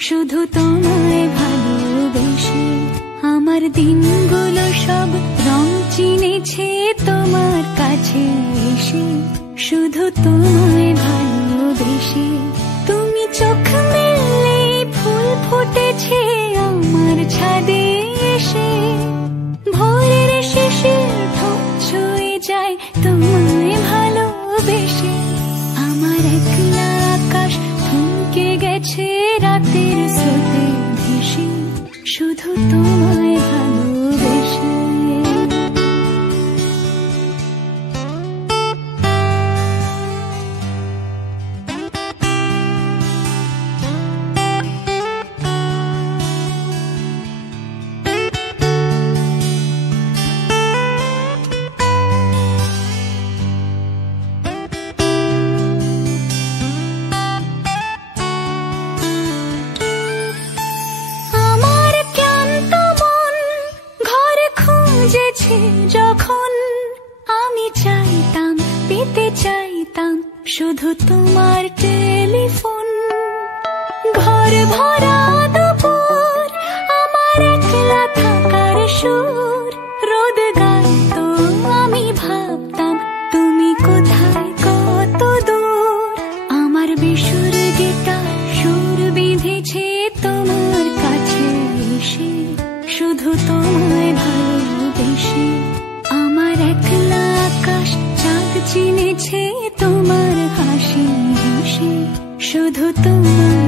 শুধু তোমায় ভালোবেসে। আমার দিনগুলো সব রং চিনেছে তোমার কাছে এসে, শুধু তোমায় ভালোবেসে। তুমি চোখ মেললে ফুল ফুটেছে আমার ছাদে এসে, ভোরের শেষের ঠোঁট ছুঁয়ে যায় তোমায় ভালোবেসে। আমার একলা আকাশ থমকে গেছে রাতের স্রোতে ভেসে, শুধু তোমায় ভালোবেসে। যখন আমি চাইতাম, পেতে চাইতাম শুধু তোমার টেলিফোন। ঘর ভরা দুপুর, আমার একলা থাকার সুর, রোদ গাইতো আমি ভাবতাম তুমি কোথায় কত দূর। আমার বেসুর গিটার সুর বিঁধেছে তোমার কাছে এসে, শুধু তোমায় ভালোবেসে। আমার একলা আকাশ চাঁদ চিনেছে তোমার হাসি হেসে, শুধু তোমার